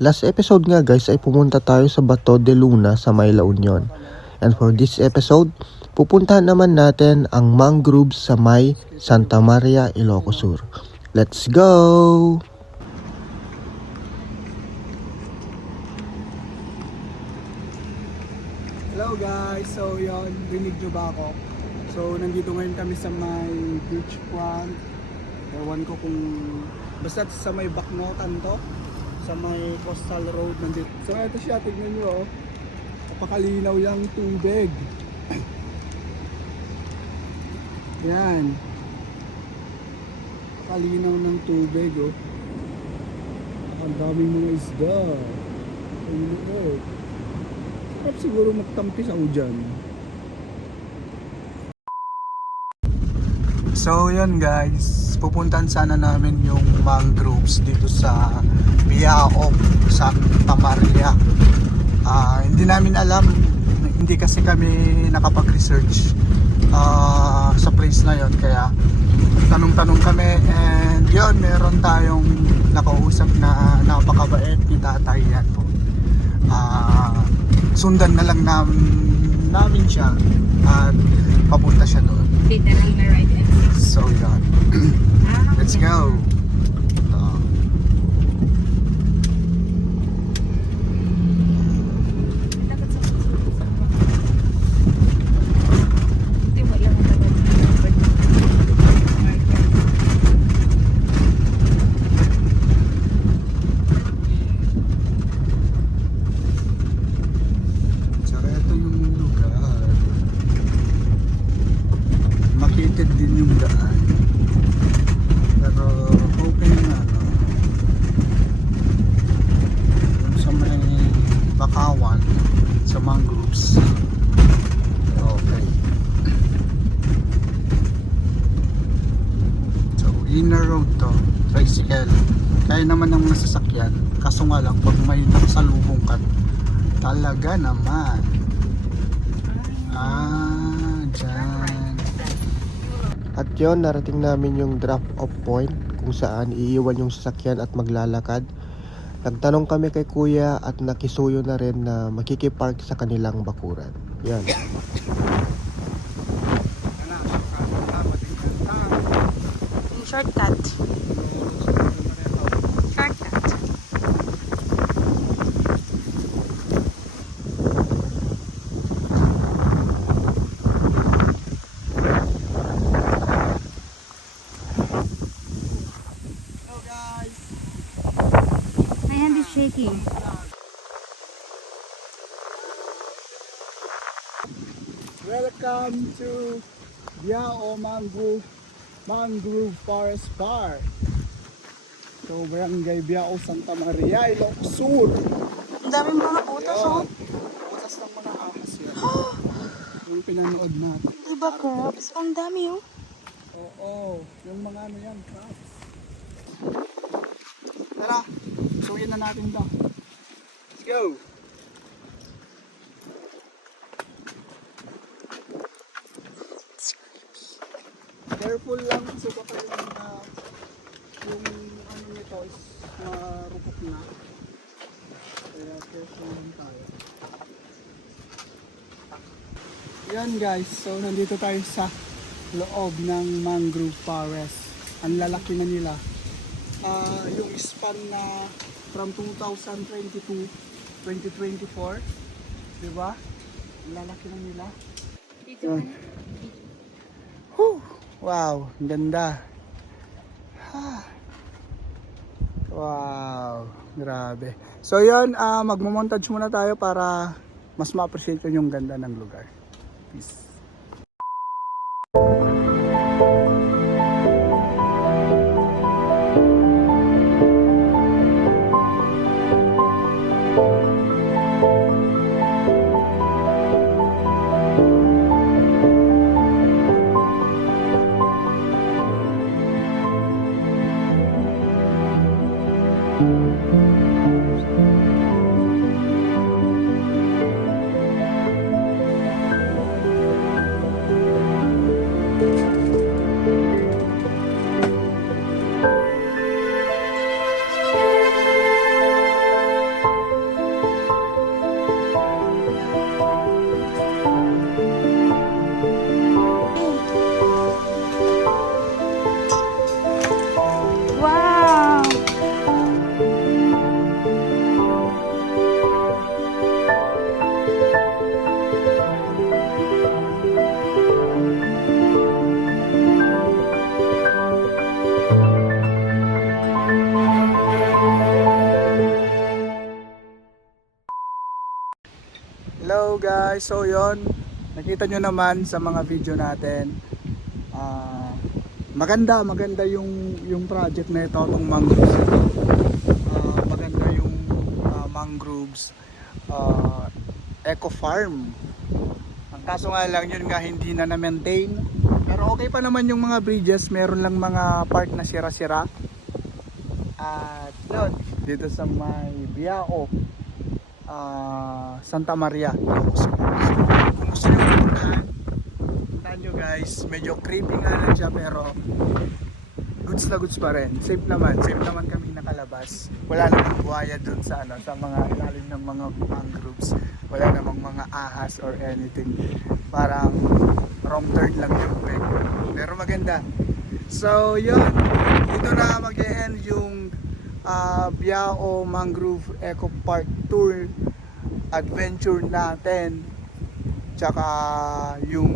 Last episode nga guys ay pumunta tayo sa Bato de Luna sa May La Union. And for this episode, pupuntahan naman natin ang mangroves sa May Santa Maria, Ilocos Sur. Let's go! Hello guys! So yun, rinig nyo ba ako? So nandito ngayon kami sa may beach front. Ewan ko kung basta sa may Baknotan to, sa may coastal road nandito. So ito siya, tignan nyo oh. Napakalinaw yung tubig. Yan. Napakalinaw ng tubig oh. Ang daming mga isda. Ayun oh. Sarap siguro magtampisaw dyan. So yun guys, pupuntahan sana namin yung mangroves dito sa Biao, Santa Maria. Hindi namin alam, hindi kasi kami nakapag-research sa place na yon, kaya tanong-tanong kami, and yun, meron tayong nakausap na napakabait ni tatay yan po. Sundan na lang namin siya at papunta siya doon. Dito lang na right exit. So yun. Let's go. Makitid din yung daan, pero open na yung sa may Bakawan, sa mangroves. Okay, so inner road to, tricycle, kaya naman ang nasasakyan, kaso nga lang pag may nakasalubong ka talaga naman. Dyan. At yon, narating namin yung drop off point kung saan iiwan yung sasakyan at maglalakad. Nagtanong kami kay kuya at nakisuyo na rin na makikipark sa kanilang bakuran. Yan. Shortcut. Shortcut. My hand is shaking. Welcome to Biao Mangrove Forest Park. So, Barangay Biao, Santa Maria, Ilocos Sur. Ang daming mga butas oh. Butas ng mga ahas yan. Yung pinanood natin. Diba crabs? Ang dami oh. Oo, yung mga ano yan, crabs. Tara, suyin na natin daw. Let's go! Careful lang, so baka yung ano nito is marupok na. Kaya careful lang tayo. Yan guys, so nandito tayo sa loob ng mangrove forest. Ang lalaki na nila. Yung span na from 2022 2024, di ba? Ang lalaki na nila. Wow, ang ganda. Wow, grabe. So yun, magmo-montage muna tayo para mas ma-appreciate yung ganda ng lugar. Peace. Hello guys, so yon, nakita nyo naman sa mga video natin, maganda yung project na ito, itong mangroves ito. Maganda yung mangroves eco farm. Ang kaso nga lang yun nga, hindi na na-maintain, pero okay pa naman yung mga bridges, meron lang mga part na sira-sira. At yun, dito sa may Biao, Santa Maria. Kung gusto nyo pumuntahan, puntahan nyo guys. Medyo creepy nga lang siya, pero goods na goods pa rin. Safe naman kami nakalabas. Wala namang buhaya dun sa sa mga ilalim ng mga mangroves. Wala namang mga ahas or anything. Parang wrong turn lang yung way. Pero maganda. So yun, dito na mag-e-end yung Biao Mangrove Eco Park Tour adventure natin, tsaka yung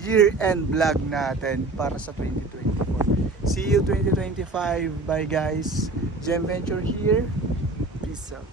year-end vlog natin para sa 2024. See you 2025. Bye guys. Gem Venture here. Peace out.